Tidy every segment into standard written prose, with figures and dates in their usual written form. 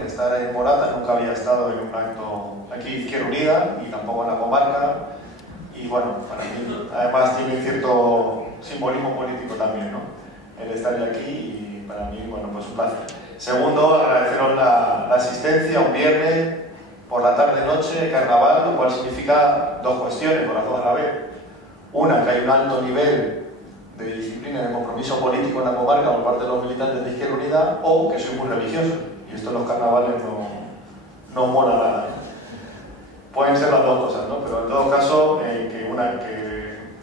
en estar en Morata, nunca había estado en un acto aquí Izquierda Unida, y tampoco en la comarca, y bueno, para mí además tiene cierto simbolismo político también, ¿no?, el estar aquí, y para mí, bueno, pues un placer. Segundo, agradeceros la asistencia un viernes por la tarde-noche, carnaval, lo cual significa dos cuestiones, por las dos a la vez. Una, que hay un alto nivel de disciplina y de compromiso político en la comarca por parte de los militantes de Izquierda Unida, o que soy muy religioso, y esto en los carnavales no mola nada. Pueden ser las dos cosas, ¿no? Pero en todo caso,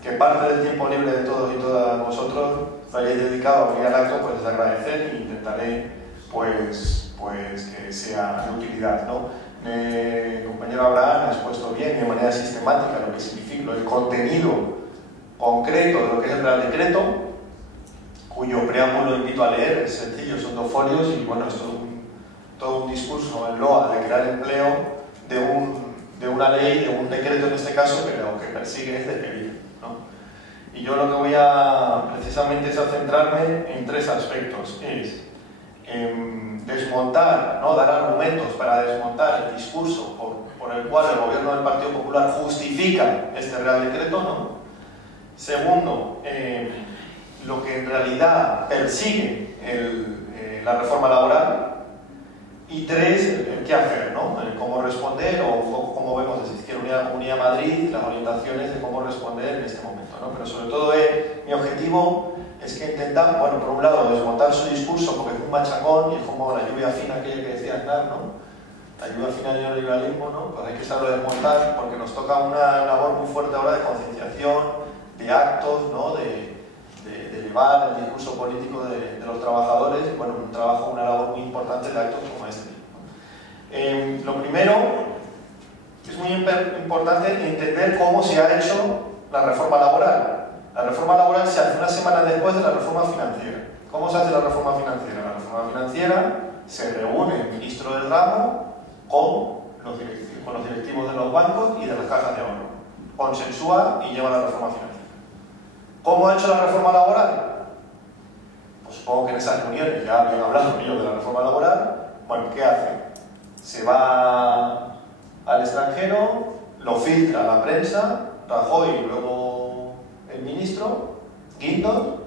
que parte del tiempo libre de todos y todas vosotros lo hayáis dedicado a venir al acto, pues es agradecer, e intentaré pues que sea de utilidad, ¿no? El compañero Abraham ha expuesto bien de manera sistemática lo que significa el contenido concreto de lo que es el Real Decreto, cuyo preámbulo invito a leer, es sencillo, son 2 folios, y bueno, es todo un discurso en loa de crear empleo de una ley, de un decreto en este caso, que lo que persigue es despedir, ¿no? Y yo lo que voy a precisamente es a centrarme en 3 aspectos. Es desmontar, ¿no?, dar argumentos para desmontar el discurso por el cual el gobierno del Partido Popular justifica este Real Decreto, ¿no? Segundo, lo que en realidad persigue la reforma laboral. Y 3, el qué hacer, ¿no?, el cómo responder, o un poco cómo vemos desde Izquierda Unida Comunidad Madrid las orientaciones de cómo responder en este momento, ¿no? Pero sobre todo mi objetivo es que intentan, bueno, por un lado, desmontar su discurso, porque es un machacón y es como la lluvia fina aquella que decía Aznar, ¿no? La lluvia fina del neoliberalismo, ¿no? Pues hay que saberlo desmontar, porque nos toca una labor muy fuerte ahora de concienciación, de actos, ¿no?, de elevar el discurso político de los trabajadores, y bueno, un trabajo, una labor muy importante de actos como este, ¿no? Lo primero, es muy importante entender cómo se ha hecho la reforma laboral. La reforma laboral se hace una semana después de la reforma financiera. ¿Cómo se hace la reforma financiera? La reforma financiera se reúne el ministro del ramo con los directivos de los bancos y de las cajas de ahorro. Consensúa y lleva la reforma financiera. ¿Cómo ha hecho la reforma laboral? Pues supongo que en esas reuniones ya habían hablado ellos de la reforma laboral. Bueno, ¿qué hace? Se va al extranjero, lo filtra a la prensa, Rajoy y luego el ministro, Guindos,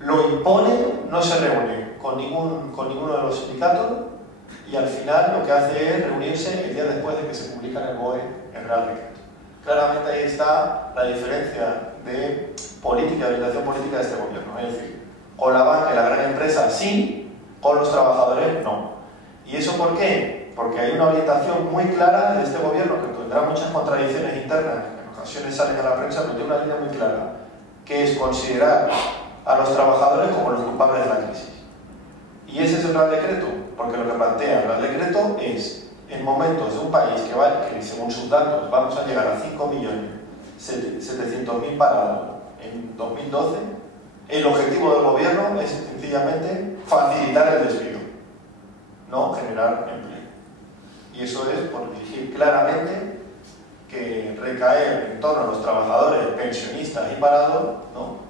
lo impone, no se reúne con ninguno de los sindicatos, y al final lo que hace es reunirse el día después de que se publica en el BOE el Real Decreto. Claramente ahí está la diferencia de política, de orientación política de este gobierno. Es decir, con la banca y la gran empresa sí, con los trabajadores no. ¿Y eso por qué? Porque hay una orientación muy clara de este gobierno, que tendrá muchas contradicciones internas, que en ocasiones salen a la prensa, pero tiene una línea muy clara, que es considerar a los trabajadores como los culpables de la crisis. Y ese es el Real Decreto, porque lo que plantea el Real Decreto es, en momentos de un país que según sus datos vamos a llegar a 5.700.000 parados en 2012, el objetivo del gobierno es sencillamente facilitar el despido, no generar empleo. Y eso es por dirigir claramente que recaer en torno a los trabajadores, pensionistas y parados, ¿no?,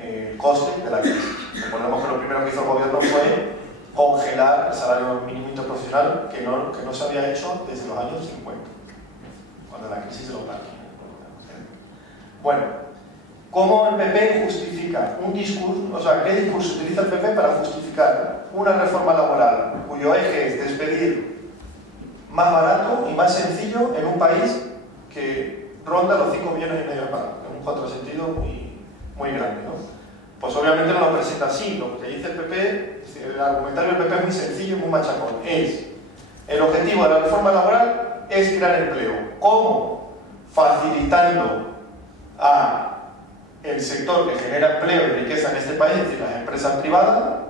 el coste de la crisis. Recordemos que lo primero que hizo el gobierno fue congelar el salario mínimo interprofesional, que no se había hecho desde los años 50, cuando la crisis de los parques. Bueno, ¿cómo el PP justifica un discurso? O sea, ¿qué discurso utiliza el PP para justificar una reforma laboral cuyo eje es despedir más barato y más sencillo en un país que ronda los 5,5 millones de parados? En un contrasentido muy grande, ¿no? Pues obviamente no lo presenta así. Lo que dice el PP, el argumentario del PP es muy sencillo y muy machacón. El objetivo de la reforma laboral es crear empleo. ¿Cómo? Facilitando a el sector que genera empleo y riqueza en este país, es decir, las empresas privadas,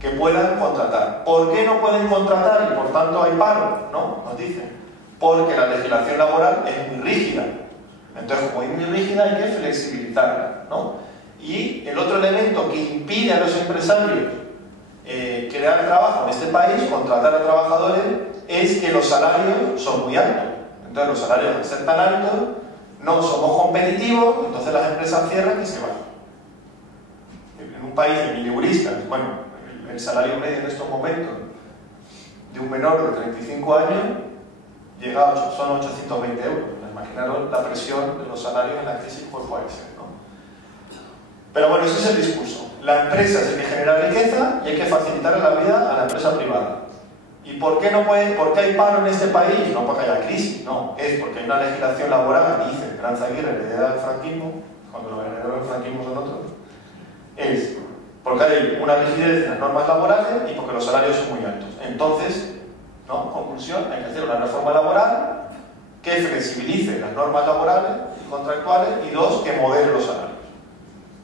que puedan contratar. ¿Por qué no pueden contratar y por tanto hay paro? ¿No? Nos dicen. Porque la legislación laboral es muy rígida. Entonces, como es muy rígida, hay que flexibilizarla, ¿no? Y el otro elemento que impide a los empresarios crear trabajo en este país, contratar a trabajadores, es que los salarios son muy altos. Entonces, los salarios, al ser tan altos, no somos competitivos, entonces las empresas cierran y se van. En un país de mileuristas, bueno, el salario medio en estos momentos de menor de 35 años llega a son 820 euros. Imaginaros la presión de los salarios en la crisis por puede ser, ¿no? Pero bueno, ese es el discurso. La empresa es el que genera riqueza y hay que facilitar la vida a la empresa privada. ¿Y por qué no puede, por qué hay paro en este país? No porque haya crisis, no. Es porque hay una legislación laboral, dice Esperanza Aguirre, heredera del franquismo, cuando los herederos del franquismo son otros, es porque hay una rigidez en las normas laborales y porque los salarios son muy altos. Entonces, ¿no? Conclusión, hay que hacer una reforma laboral que flexibilice las normas laborales y contractuales y dos, que modere los salarios.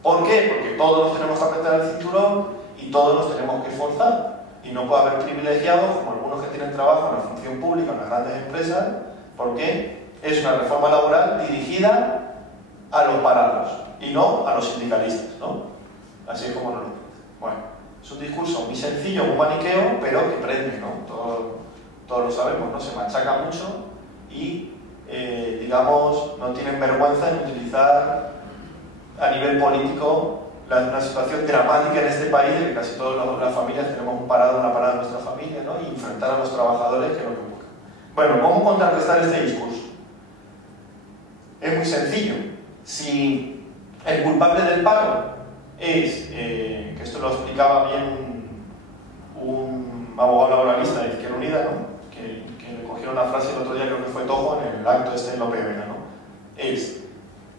¿Por qué? Porque todos nos tenemos que apretar el cinturón y todos nos tenemos que esforzar. Y no puede haber privilegiados como algunos que tienen trabajo en la función pública, en las grandes empresas, porque es una reforma laboral dirigida a los parados y no a los sindicalistas, ¿no? Así es como nos lo dicen. Bueno, es un discurso muy sencillo, muy maniqueo, pero que prende, ¿no? Todos lo sabemos, ¿no? Se machaca mucho y, digamos, no tienen vergüenza en utilizar a nivel político una situación dramática en este país, de que casi todas las familias tenemos una parada en nuestra familia, ¿no? Y enfrentar a los trabajadores que es lo que buscan. Bueno, ¿cómo contrarrestar este discurso? Es muy sencillo. Si el culpable del paro es, que esto lo explicaba bien un abogado laboralista de Izquierda Unida, ¿no? Que le cogieron una frase el otro día, creo que fue Tojo, en el acto este en López Vega, ¿no? Es,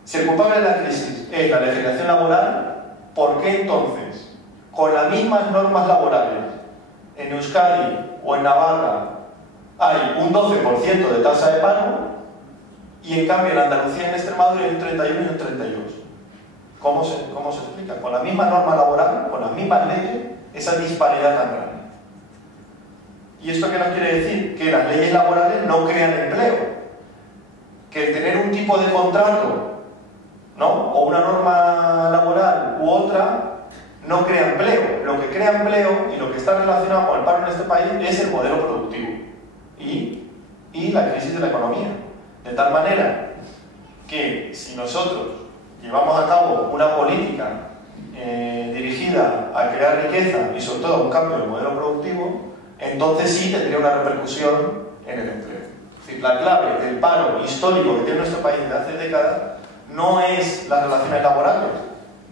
si el culpable de la crisis es la legislación laboral, ¿por qué entonces, con las mismas normas laborales, en Euskadi o en Navarra hay un 12% de tasa de paro y en cambio en Andalucía y en Extremadura hay un 31 y un 32? ¿Cómo se explica? Con la misma norma laboral, con las mismas leyes, esa disparidad tan grande. ¿Y esto qué nos quiere decir? Que las leyes laborales no crean empleo. Que el tener un tipo de contrato, ¿no? O una norma laboral u otra, no crea empleo. Lo que crea empleo y lo que está relacionado con el paro en este país es el modelo productivo y la crisis de la economía. De tal manera que si nosotros llevamos a cabo una política dirigida a crear riqueza y sobre todo un cambio del modelo productivo, entonces sí tendría una repercusión en el empleo. Es decir, la clave del paro histórico que tiene nuestro país desde hace décadas no es las relaciones laborales,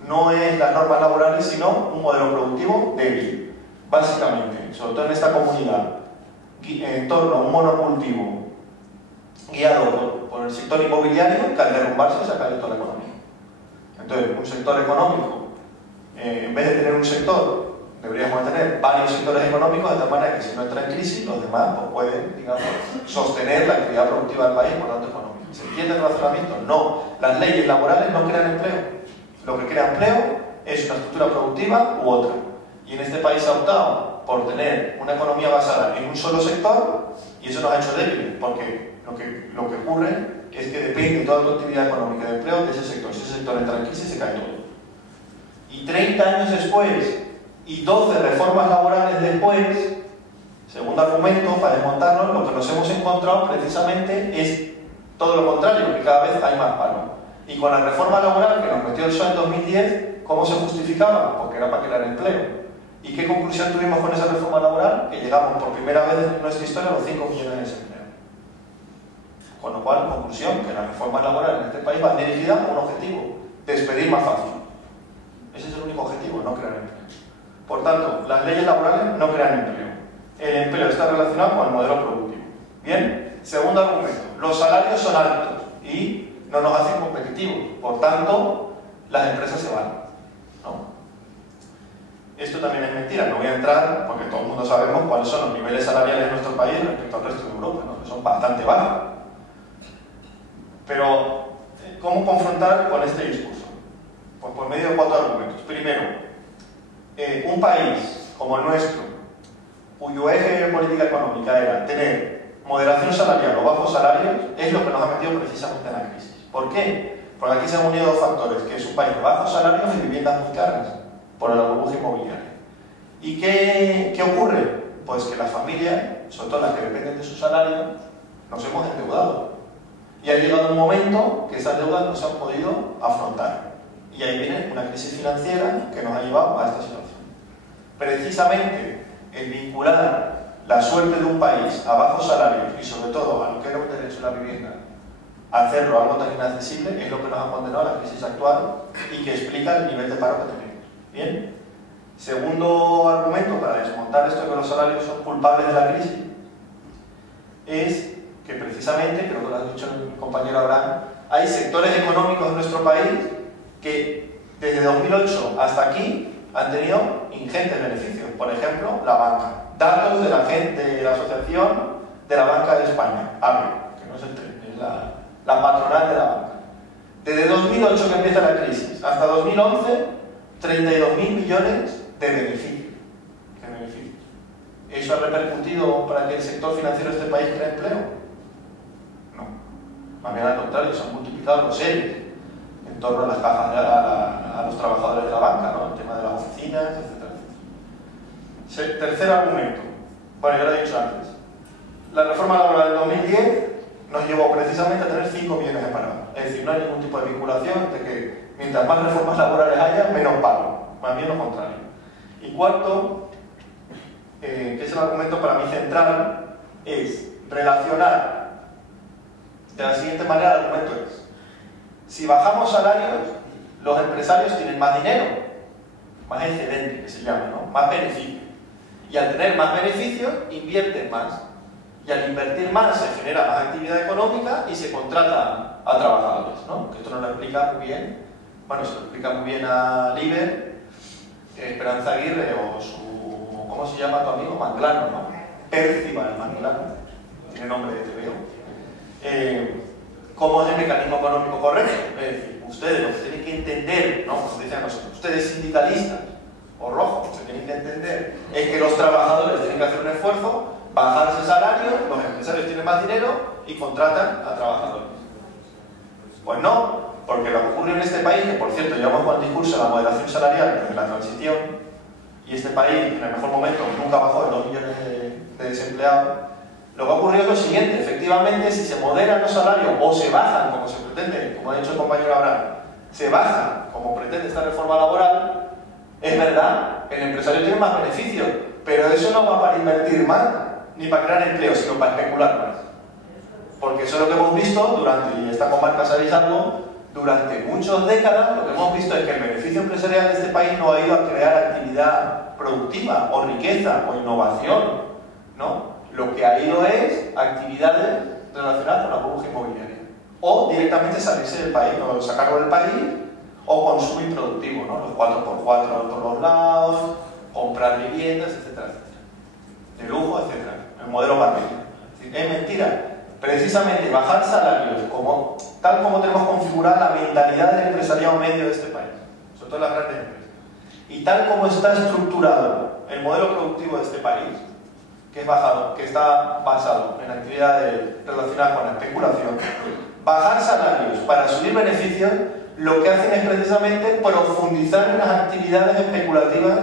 no es las normas laborales, sino un modelo productivo débil. Básicamente, sobre todo en esta comunidad, en torno a un monocultivo guiado por el sector inmobiliario, que al derrumbarse se cae toda la economía. Entonces, un sector económico, en vez de tener un sector, deberíamos tener varios sectores económicos, de tal manera que si no entra en crisis, los demás pues, pueden, digamos, sostener la actividad productiva del país, por tanto económica. ¿Se entiende el razonamiento? No. Las leyes laborales no crean empleo. Lo que crea empleo es una estructura productiva u otra. Y en este país se ha optado por tener una economía basada en un solo sector y eso nos ha hecho débiles, porque lo que ocurre es que depende toda tu actividad económica de empleo de ese sector. Si ese sector entra en crisis, se cae todo. Y 30 años después y 12 reformas laborales después, segundo argumento para desmontarnos, lo que nos hemos encontrado precisamente es todo lo contrario, que cada vez hay más paro. Y con la reforma laboral que nos metió el PSOE en 2010, ¿cómo se justificaba? Porque era para crear empleo. ¿Y qué conclusión tuvimos con esa reforma laboral? Que llegamos por primera vez en nuestra historia a los 5 millones de desempleo. Con lo cual, conclusión, que las reformas laborales en este país van dirigidas a un objetivo: despedir más fácil. Ese es el único objetivo, no crear empleo. Por tanto, las leyes laborales no crean empleo. El empleo está relacionado con el modelo productivo. Bien, segundo argumento, los salarios son altos y no nos hacen competitivos. Por tanto, las empresas se van, ¿no? Esto también es mentira, no voy a entrar, porque todo el mundo sabemos cuáles son los niveles salariales de nuestro país respecto al resto de Europa, ¿no? Que son bastante bajos. Pero, ¿cómo confrontar con este discurso? Pues por medio de 4 argumentos. Primero, un país como el nuestro, cuyo eje de política económica era tener moderación salarial o bajos salarios, es lo que nos ha metido precisamente en la crisis. ¿Por qué? Porque aquí se han unido dos factores, que es un país de bajos salarios y viviendas muy caras por la burbuja inmobiliaria. ¿Y qué ocurre? Pues que las familias, sobre todo las que dependen de su salario, nos hemos endeudado. Y ha llegado un momento que esas deudas no se han podido afrontar. Y ahí viene una crisis financiera que nos ha llevado a esta situación. Precisamente el vincular la suerte de un país a bajos salarios y sobre todo a lo que era un derecho a la vivienda, hacerlo algo tan inaccesible es lo que nos ha condenado a la crisis actual y que explica el nivel de paro que tenemos. Bien. Segundo argumento para desmontar esto de que los salarios son culpables de la crisis es que precisamente, creo que lo ha dicho el compañero Abraham, hay sectores económicos de nuestro país que desde 2008 hasta aquí han tenido ingentes beneficios. Por ejemplo, la banca. Datos de la Asociación de la Banca de España, ABE, que no es el tren, es la patronal de la banca. Desde 2008 que empieza la crisis hasta 2011, 32.000 millones de beneficios. ¿Eso ha repercutido para que el sector financiero de este país cree empleo? No. Más bien al contrario, se han multiplicado los ERE en torno a las cajas a los trabajadores de la banca, ¿no? El tema de las oficinas, etc. Tercer argumento. Bueno, ya lo he dicho antes. La reforma laboral del 2010 nos llevó precisamente a tener 5 millones de parados. Es decir, no hay ningún tipo de vinculación de que mientras más reformas laborales haya, menos paro. Más bien lo contrario. Y cuarto, que es el argumento para mí central, es relacionar de la siguiente manera. El argumento es: si bajamos salarios, los empresarios tienen más dinero, más excedente, que se llama, ¿no? Más beneficio. Y al tener más beneficios, invierten más. Y al invertir más, se genera más actividad económica y se contrata a trabajadores, ¿no? Que esto nos lo explica muy bien, bueno, se lo explica muy bien a Liber, Esperanza Aguirre o su, ¿cómo se llama tu amigo? Manglano, ¿no? Percival Manglano, tiene nombre de TVO. ¿Cómo es el mecanismo económico correcto? Es decir, ustedes lo que tienen que entender, ¿no? Como dicen nosotros, ustedes sindicalistas o rojos, lo que tienen que entender es que los trabajadores tienen que hacer un esfuerzo, bajarse salarios, los empresarios tienen más dinero y contratan a trabajadores. Pues no, porque lo que ocurre en este país, que por cierto llevamos con el discurso de la moderación salarial desde la transición, y este país en el mejor momento nunca bajó de 2 millones de desempleados, lo que ha ocurrido es lo siguiente: efectivamente, si se moderan los salarios o se bajan, como se pretende, como ha dicho el compañero Abraham, se bajan, como pretende esta reforma laboral, es verdad, el empresario tiene más beneficios, pero eso no va para invertir más, ni para crear empleo, sino para especular más. Porque eso es lo que hemos visto durante, y esta comarca sabéis algo, durante muchas décadas, lo que hemos visto es que el beneficio empresarial de este país no ha ido a crear actividad productiva, o riqueza, o innovación, ¿no? Lo que ha ido es actividades relacionadas con la burbuja inmobiliaria. O directamente salirse del país, o sacarlo del país, o consumo improductivo, ¿no? Los 4x4 por los lados, comprar viviendas, etcétera, etcétera. De lujo, etcétera. El modelo Marbella. Es mentira. Precisamente bajar salarios, tal como tenemos configurada la mentalidad del empresariado medio de este país, sobre todo las grandes empresas, y tal como está estructurado el modelo productivo de este país, que está basado en actividades relacionadas con la especulación, bajar salarios para subir beneficios, lo que hacen es precisamente profundizar en las actividades especulativas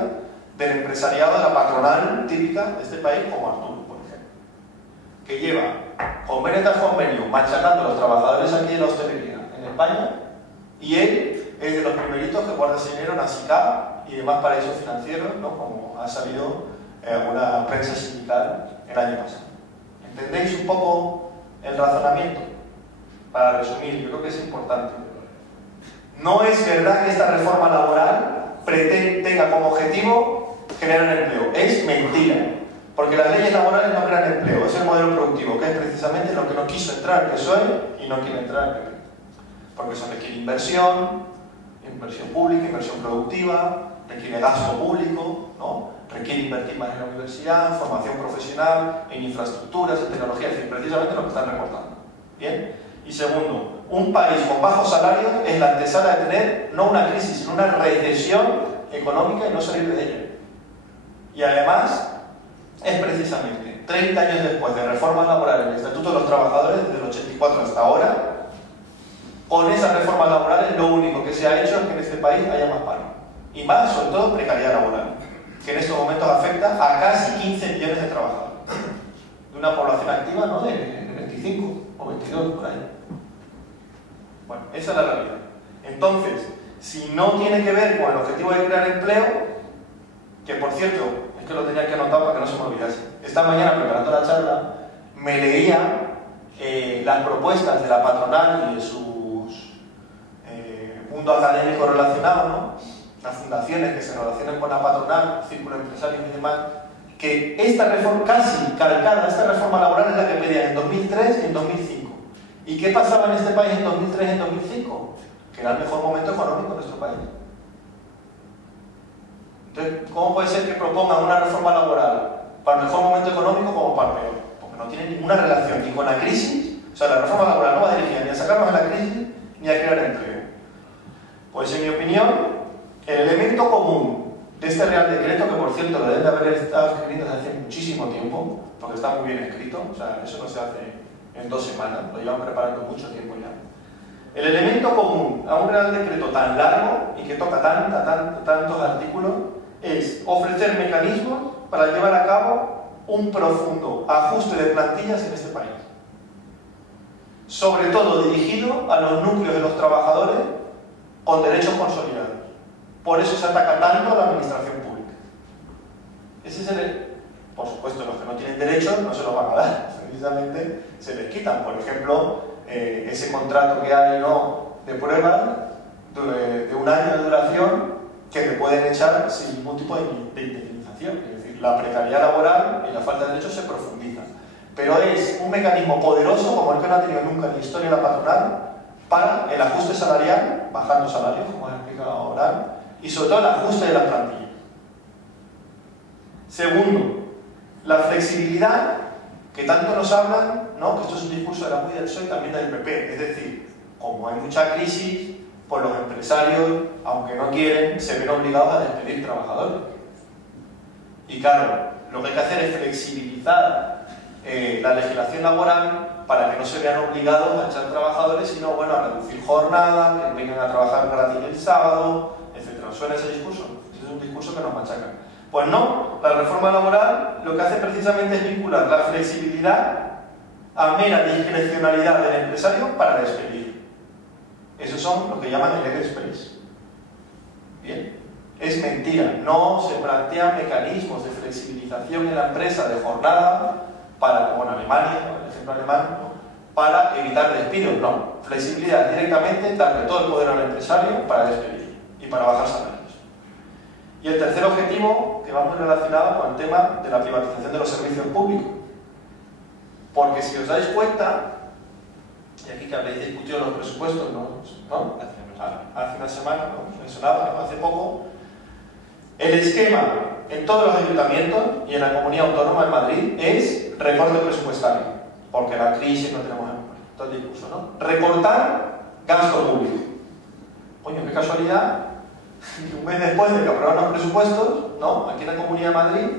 del empresariado, de la patronal típica de este país, como Arturo, por ejemplo, que lleva convenio tras convenio machacando a los trabajadores aquí de la hostelería en España, y él es de los primeritos que guarda ese dinero en ASICAP y demás paraísos financieros, ¿no? Como ha salido una prensa sindical el año pasado. ¿Entendéis un poco el razonamiento? Para resumir, yo creo que es importante. No es verdad que esta reforma laboral tenga como objetivo generar empleo. Es mentira. Porque las leyes laborales no crean empleo. Es el modelo productivo, que es precisamente lo que no quiso entrar el PSOE y no quiere entrar el PP. Porque eso requiere inversión pública, inversión productiva, requiere gasto público, ¿no? Requiere invertir más en la universidad, en formación profesional, en infraestructuras, en tecnología, es decir, precisamente lo que están recortando. ¿Bien? Y segundo, un país con bajos salarios es la antesala de tener no una crisis, sino una recesión económica y no salir de ella. Y además, es precisamente 30 años después de reformas laborales en el Estatuto de los Trabajadores, desde el 84 hasta ahora, con esas reformas laborales lo único que se ha hecho es que en este país haya más paro. Y más, sobre todo, precariedad laboral, que en estos momentos afecta a casi 15 millones de trabajadores. De una población activa, ¿no?, de 25 o 22, por ahí. Bueno, esa es la realidad. Entonces, si no tiene que ver con el objetivo de crear empleo, que por cierto, es que lo tenía que anotar para que no se me olvidase, esta mañana preparando la charla me leía las propuestas de la patronal y de sus mundo académico relacionado, ¿no? Las fundaciones que se relacionan con la patronal, círculos empresarios y demás, que esta reforma, casi calcada, esta reforma laboral es la que pedían en 2003 y en 2005. ¿Y qué pasaba en este país en 2003 y en 2005? Que era el mejor momento económico de nuestro país. Entonces, ¿cómo puede ser que propongan una reforma laboral para el mejor momento económico como para el peor? Porque no tiene ninguna relación ni con la crisis. O sea, la reforma laboral no va dirigida ni a sacarnos de la crisis ni a crear empleo. Pues en mi opinión, el elemento común de este Real Decreto, que por cierto lo deben de haber estado escribiendo desde hace muchísimo tiempo, porque está muy bien escrito, o sea, eso no se hace en 2 semanas, lo llevan preparando mucho tiempo ya. El elemento común a un Real Decreto tan largo y que toca tantos artículos es ofrecer mecanismos para llevar a cabo un profundo ajuste de plantillas en este país. Sobre todo dirigido a los núcleos de los trabajadores con derechos consolidados. Por eso se ataca tanto a la administración pública. Ese es por supuesto, los que no tienen derechos no se los van a dar. Precisamente se les quitan. Por ejemplo, ese contrato que hay, ¿no?, de pruebas de 1 año de duración que te pueden echar sin ningún tipo de indemnización. Es decir, la precariedad laboral y la falta de derechos se profundizan. Pero es un mecanismo poderoso, como el que no ha tenido nunca en la historia la patronal, para el ajuste salarial, bajando salarios, como ha explicado ahora, y sobre todo el ajuste de las plantillas. Segundo, la flexibilidad, que tanto nos hablan, ¿no?, que esto es un discurso de la muy del PSOE y también del PP. Es decir, como hay mucha crisis, pues los empresarios, aunque no quieren, se ven obligados a despedir trabajadores. Y claro, lo que hay que hacer es flexibilizar la legislación laboral para que no se vean obligados a echar trabajadores, sino, bueno, a reducir jornada, que vengan a trabajar gratis el sábado, etc. ¿Suena ese discurso? Ese es un discurso que nos machaca. Pues no, la reforma laboral lo que hace precisamente es vincular la flexibilidad a mera discrecionalidad del empresario para despedir. Esos son lo que llaman el express. Bien, es mentira. No se plantean mecanismos de flexibilización en la empresa de jornada para, como en Alemania, el ejemplo alemán, ¿no?, para evitar despidos. No, flexibilidad directamente, darle todo el poder al empresario para despedir y para bajar salarios. Y el tercer objetivo, que va muy relacionado con el tema de la privatización de los servicios públicos. Porque si os dais cuenta, y aquí que habéis discutido los presupuestos, ¿no? Hace una semana, ¿no?, mencionaba, ¿no?, hace poco, el esquema en todos los ayuntamientos y en la Comunidad Autónoma de Madrid es recorte presupuestario, porque la crisis no tenemos todo el discurso, ¿no? Recortar gasto público. Coño, qué casualidad, un mes después de que aprobaron los presupuestos, ¿no?, aquí en la Comunidad de Madrid,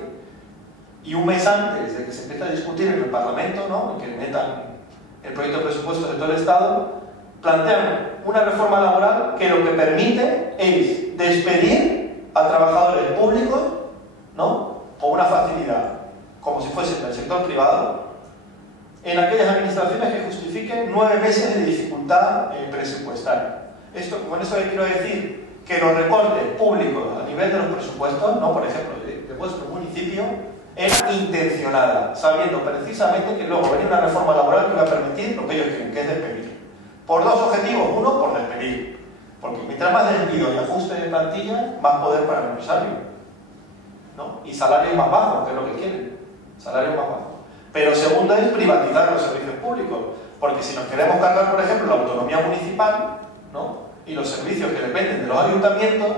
y un mes antes de que se empiece a discutir en el Parlamento, ¿no?, que metan el proyecto de presupuestos de todo el Estado, plantean una reforma laboral que lo que permite es despedir a trabajadores públicos, ¿no?, con una facilidad, como si fuesen del sector privado, en aquellas administraciones que justifiquen 9 meses de dificultad presupuestaria. Con eso quiero decir que los recortes públicos a nivel de los presupuestos, ¿no?, por ejemplo, de vuestro municipio, era intencionada, sabiendo precisamente que luego venía una reforma laboral que va a permitir lo que ellos quieren, que es despedir. Por 2 objetivos. Uno, por despedir. Porque mientras más despido y ajuste de plantilla, más poder para el empresario, ¿no? Y salarios más bajos, que es lo que quieren. Salarios más bajos. Pero segundo es privatizar los servicios públicos. Porque si nos queremos cargar, por ejemplo, la autonomía municipal, ¿no?, y los servicios que dependen de los ayuntamientos,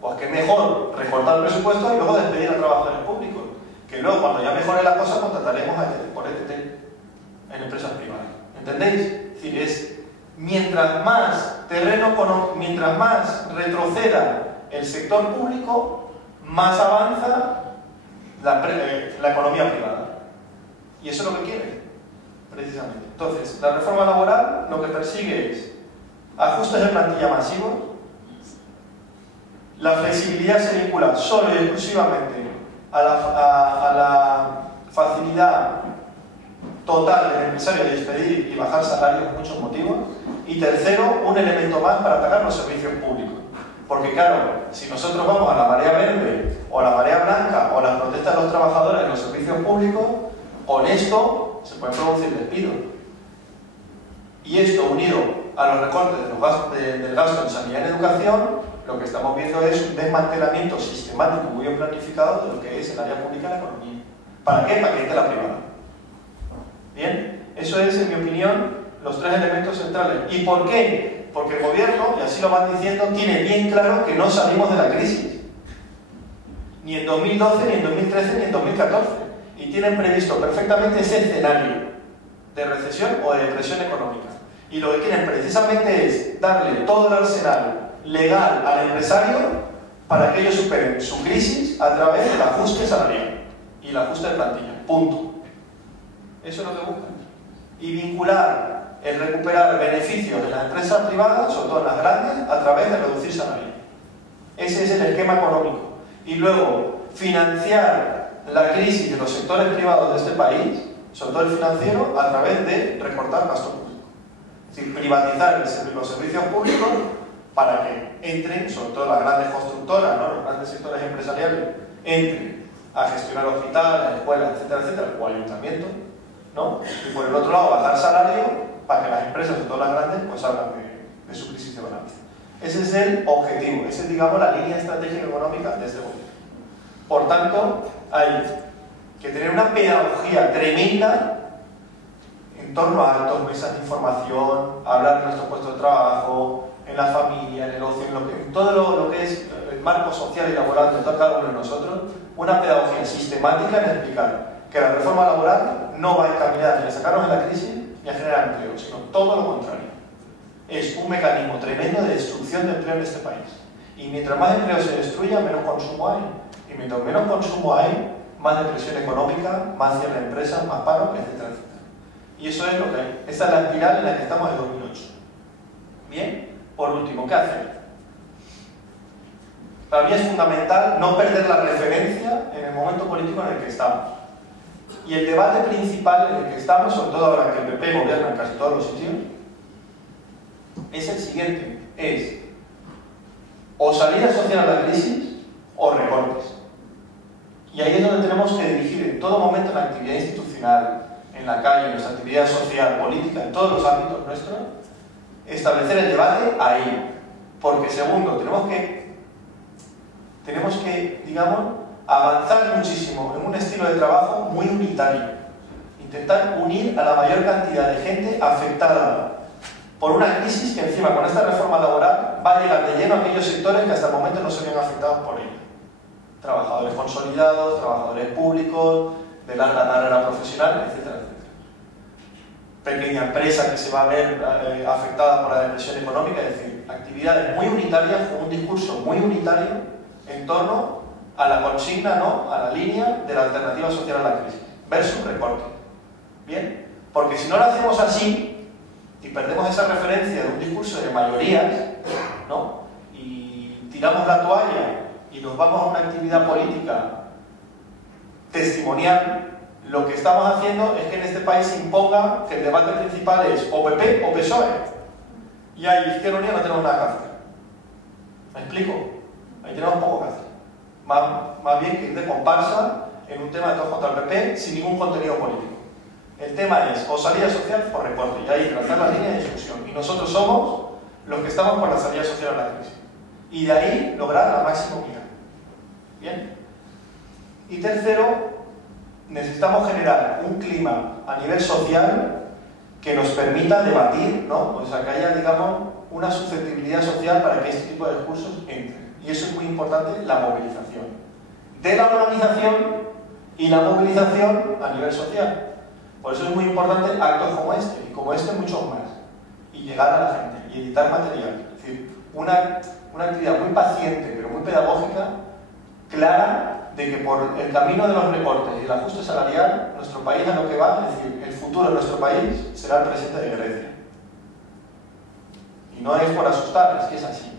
pues que mejor recortar el presupuesto y luego despedir a trabajadores públicos. Que luego, cuando ya mejore la cosa, contrataremos por ETT en empresas privadas. ¿Entendéis? Es decir, es mientras más mientras más retroceda el sector público, más avanza la economía privada. Y eso es lo que quieren, precisamente. Entonces, la reforma laboral lo que persigue es ajustes de plantilla masivos. La flexibilidad se vincula solo y exclusivamente a la facilidad total del empresario de despedir y bajar salarios por muchos motivos. Y tercero, un elemento más para atacar los servicios públicos. Porque claro, si nosotros vamos a la marea verde, o a la marea blanca, o a las protestas de los trabajadores en los servicios públicos, con esto se pueden producir despidos. Y esto, unido a los recortes del gasto en sanidad y en educación, lo que estamos viendo es un desmantelamiento sistemático muy bien planificado de lo que es el área pública de la economía. ¿Para qué? Para que esté la privada. Bien, eso es, en mi opinión, los tres elementos centrales. ¿Y por qué? Porque el gobierno, y así lo van diciendo, tiene bien claro que no salimos de la crisis. Ni en 2012, ni en 2013, ni en 2014. Y tienen previsto perfectamente ese escenario de recesión o de depresión económica. Y lo que quieren precisamente es darle todo el arsenal legal al empresario para que ellos superen su crisis a través del ajuste salarial y el ajuste de plantilla. Punto. Eso es lo que buscan. Y vincular el recuperar beneficios de las empresas privadas, sobre todo las grandes, a través de reducir salarios. Ese es el esquema económico. Y luego, financiar la crisis de los sectores privados de este país, sobre todo el financiero, a través de recortar gasto público. Es decir, privatizar los servicios públicos para que entren, sobre todo las grandes constructoras, ¿no? Los grandes sectores empresariales, entren a gestionar hospitales, escuelas, etcétera, etcétera, o ayuntamientos, ¿no? Y por el otro lado, bajar salario para que las empresas, sobre todo las grandes, pues salgan de su crisis de balance. Ese es el objetivo, esa es, digamos, la línea estratégica económica de este gobierno. Por tanto, hay que tener una pedagogía tremenda en torno a altos mesas de información, hablar de nuestros puestos de trabajo, en la familia, en el ocio, en todo lo que es el marco social y laboral de cada uno de nosotros, una pedagogía sistemática en explicar que la reforma laboral no va encaminada ni a sacarnos de la crisis ni a generar empleo, sino todo lo contrario. Es un mecanismo tremendo de destrucción de empleo en este país. Y mientras más empleo se destruya, menos consumo hay. Y mientras menos consumo hay, más depresión económica, más cierre de empresas, más paro, etcétera, etcétera. Y eso es lo que hay. Esta es la espiral en la que estamos en 2008. Bien, por último, ¿qué hacer? Para mí es fundamental no perder la referencia en el momento político en el que estamos. Y el debate principal en el que estamos, sobre todo ahora que el PP gobierna en casi todos los sitios, es el siguiente, es o salida social a la crisis o recortes. Y ahí es donde tenemos que dirigir en todo momento en la actividad institucional, en la calle, en nuestra actividad social, política, en todos los ámbitos nuestros, establecer el debate ahí. Porque segundo, tenemos que, digamos, avanzar muchísimo en un estilo de trabajo muy unitario. Intentar unir a la mayor cantidad de gente afectada por una crisis que encima con esta reforma laboral va a llegar de lleno a aquellos sectores que hasta el momento no se habían afectados por ella. Trabajadores consolidados, trabajadores públicos, de larga carrera profesional, etcétera, etcétera. Pequeña empresa que se va a ver afectada por la depresión económica, es decir, actividades muy unitarias, con un discurso muy unitario en torno a la consigna, ¿no?, a la línea de la alternativa social a la crisis, versus recorte. ¿Bien? Porque si no lo hacemos así, y perdemos esa referencia de un discurso de mayorías, ¿no?, y tiramos la toalla y nos vamos a una actividad política testimonial, lo que estamos haciendo es que en este país se imponga que el debate principal es o PP o PSOE. Y ahí Izquierda Unida no tenemos nada que hacer. ¿Me explico? Ahí tenemos poco que hacer. Más bien que ir de comparsa en un tema de todos contra el PP sin ningún contenido político. El tema es o salida social o recorte. Y ahí trazar la línea de discusión. Y nosotros somos los que estamos por la salida social a la crisis. Y de ahí lograr la máxima unidad. ¿Bien? Y tercero, necesitamos generar un clima a nivel social que nos permita debatir, ¿no? O sea, que haya, digamos, una susceptibilidad social para que este tipo de discursos entren. Y eso es muy importante, la movilización. De la organización y la movilización a nivel social. Por eso es muy importante actos como este, y como este muchos más. Y llegar a la gente, y editar material. Es decir, una actividad muy paciente, pero muy pedagógica, clara, de que por el camino de los recortes y el ajuste salarial, nuestro país a lo que va, es decir, el futuro de nuestro país será el presente de Grecia. Y no es por asustar, es que es así.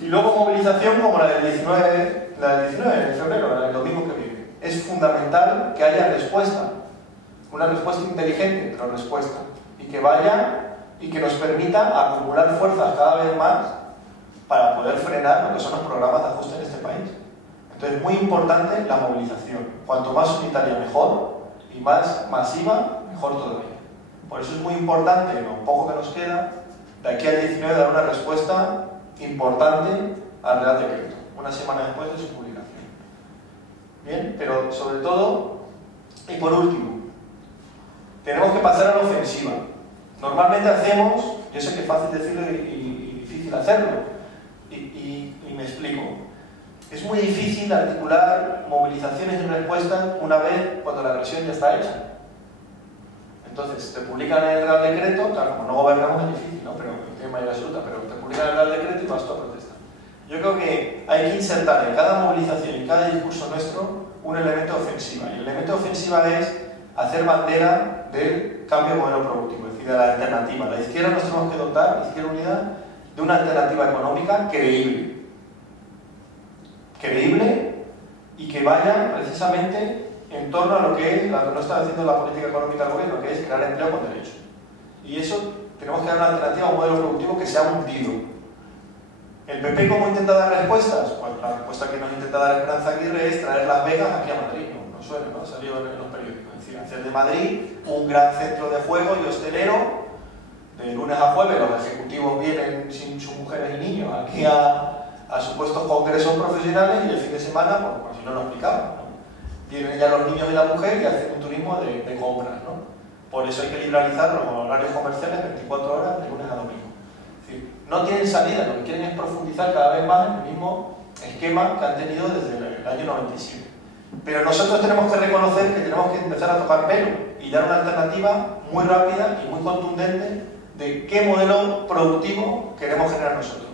Y luego movilización como la del 19 de febrero, la del domingo que viene. Es fundamental que haya respuesta, una respuesta inteligente, pero respuesta, y que vaya y que nos permita acumular fuerzas cada vez más para poder frenar lo que son los programas de ajuste en este país. Entonces, muy importante la movilización. Cuanto más unitaria, mejor, y más masiva, mejor todavía. Por eso es muy importante, lo poco que nos queda, de aquí al 19 dar una respuesta importante al Real Decreto, una semana después de su publicación. Bien, pero sobre todo, y por último, tenemos que pasar a la ofensiva. Normalmente hacemos, yo sé que es fácil decirlo y difícil hacerlo, y me explico. Es muy difícil articular movilizaciones y respuestas una vez cuando la agresión ya está hecha. Entonces, te publican el Real Decreto, claro, como no gobernamos es difícil, ¿no? Pero tiene mayoría absoluta, pero te publican el Real Decreto y vas tú a protestar. Yo creo que hay que insertar en cada movilización, en cada discurso nuestro, un elemento de ofensiva. Y el elemento de ofensiva es hacer bandera del cambio de modelo productivo, es decir, de la alternativa. La izquierda nos tenemos que dotar, la izquierda unida, de una alternativa económica creíble. Creíble y que vaya precisamente en torno a lo que es, lo que no está haciendo la política económica del gobierno, que es crear empleo con derecho. Y eso tenemos que dar una alternativa a un modelo productivo que se ha hundido. ¿El PP cómo intenta dar respuestas? Pues la respuesta que nos intenta dar Esperanza Aguirre es traer Las Vegas aquí a Madrid. No suena, ¿no? Ha salido en los periódicos. Es decir, hacer de Madrid un gran centro de juego y hostelero. De lunes a jueves los ejecutivos vienen sin sus mujeres y niños aquí a supuestos congresos profesionales y el fin de semana, por si no lo explicamos, ¿no? Vienen ya los niños y la mujer y hacen un turismo de compras, ¿no? Por eso hay que liberalizar los horarios comerciales 24 horas de lunes a domingo. Es decir, no tienen salida, lo que quieren es profundizar cada vez más en el mismo esquema que han tenido desde el año 97. Pero nosotros tenemos que reconocer que tenemos que empezar a tocar pelo y dar una alternativa muy rápida y muy contundente de qué modelo productivo queremos generar nosotros.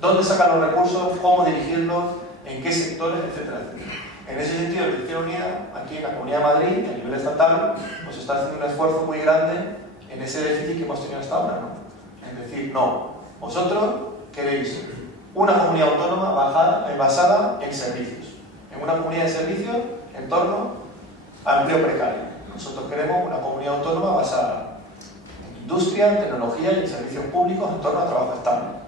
Dónde sacar los recursos, cómo dirigirlos, en qué sectores, etcétera, etcétera. En ese sentido, la Izquierda Unida, aquí en la Comunidad de Madrid, a nivel estatal, pues está haciendo un esfuerzo muy grande en ese déficit que hemos tenido hasta ahora, ¿no? Es decir, no, vosotros queréis una comunidad autónoma basada en servicios, en una comunidad de servicios en torno a empleo precario. Nosotros queremos una comunidad autónoma basada en industria, en tecnología y en servicios públicos en torno a trabajo estable.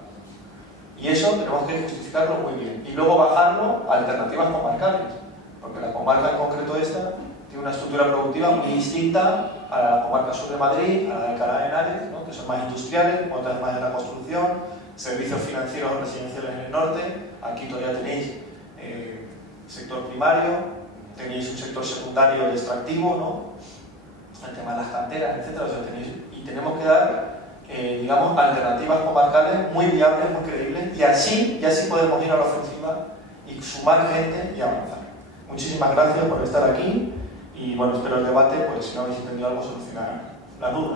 Y eso tenemos que justificarlo muy bien. Y luego bajarlo a alternativas comarcales. Porque la comarca en concreto esta tiene una estructura productiva muy distinta a la comarca sur de Madrid, a la de Alcalá de Henares, ¿no? Que son más industriales, otras más de la construcción, servicios financieros residenciales en el norte. Aquí todavía tenéis sector primario, tenéis un sector secundario y extractivo, ¿no? El tema de las canteras, etc. O sea, y tenemos que dar digamos, alternativas comarcales muy viables, muy creíbles, y así podemos ir a la ofensiva y sumar gente y avanzar. Muchísimas gracias por estar aquí y bueno, espero el debate, pues si no habéis entendido algo, solucionar la duda.